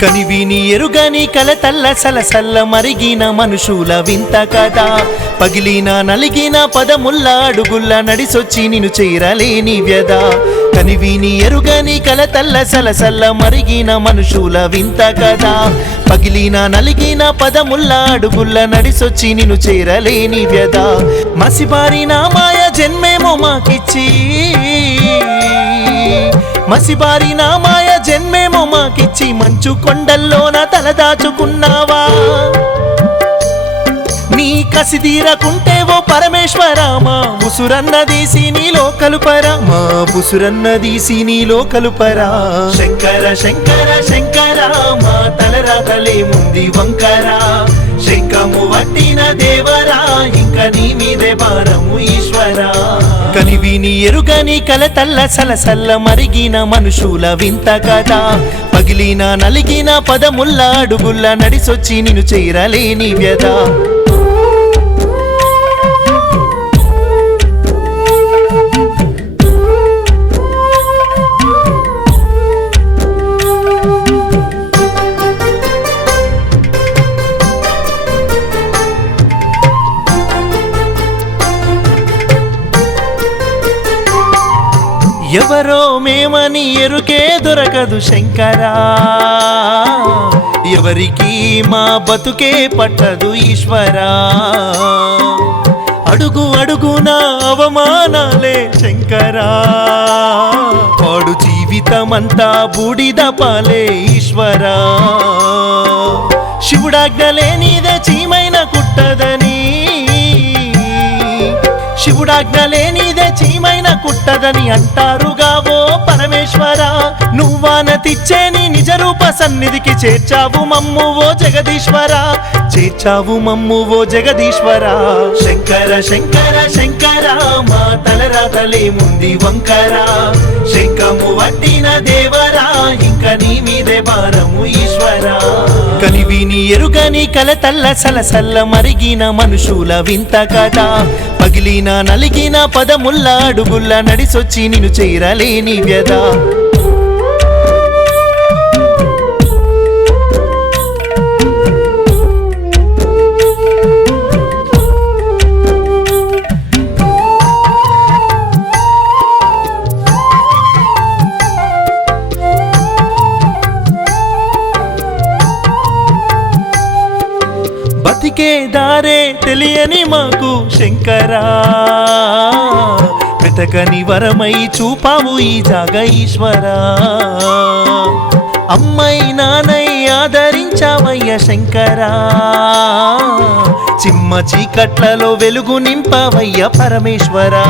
కనివిని ఎరుగని కలతల్ల సలసల్ల మరిగిన మనుషుల వింత కదా పగిలిన నలిగిన పదముల్ల అడుగుల్ల నడిసొచ్చి నిన్ను చేరలేని వ్యద కనివిని ఎరుగని కలతల్ల సలసల్ల మరిగిన మనుషుల వింత కదా పగిలిన నలిగిన పదముల్ల అడుగుల్ల నడిసొచ్చి నిన్ను చేరలేని వ్యద మసిబారిన మాయ జన్మేమో మాకిచ్చి మసిబారిన మాయ జన్మేమో మాకిచ్చి మంచు కొండల్లోన తలదాచుకున్నావా నీ కసి తీరకుంటే ఓ పరమేశ్వరా మా ఉసురన్నదీసి నీలో కలుపరా మా ఉసురన్నదీసి నీలో కలుపరా శంకర శంకర శంకర మా తలరాతలే ముంది వంకరా శంఖము వట్టిన దేవరా ఇంకా నీ మీదే భారము ఈశ్వరా కనివిని ఎరుగని కలతల్ల సలసల్ల మరిగిన మనుషుల వింత కదా పగిలిన నలిగిన పదముల్ల అడుగుల్ల నడిసొచ్చి నిన్ను చేరలేని వ్యద ఎవరో మేమని ఎరుకే దొరకదు శంకరా ఎవరికి మా బతుకే పట్టదు ఈశ్వరా అడుగు అడుగున అవమానాలే శంకరా వాడు జీవితమంతా బూడిద పాలే ఈశ్వరా శివుడాజ్ఞలే నీదే చీమైన కుట్టదని శివుడాజ్ఞలే నీదే చీమైన కుట్టదని అంటారుగావో పరమేశ్వరా నువ్వానతిచ్చే నీ నిజ రూప సన్నిధికి చేర్చావు మమ్ము ఓ జగదీశ్వరా చేర్చావు మమ్ము ఓ జగదీశ్వరా శంకర శంకర శంకర మా తలరాతలే ముంది వంకరా శంఖము వట్టిన దేవరా ఇంకా నీ మీదే భారము ఈశ్వరా కనివిని ఎరుగని కలతల్ల సలసల్ల మరిగిన మనుషుల వింత కదా పగిలిన నలిగిన పదముల్ల అడుగుల్ల నడిసొచ్చి నిన్ను చేరలేని వ్యద బతికే దారే తెలియని మాకు శంకరా వెతకని వరమై చూపావు ఈ జాగ ఈశ్వరా అమ్మై నానై ఆదరించావయ్య శంకరా చిమ్మ చీకట్లలో వెలుగు నింపావయ్య పరమేశ్వరా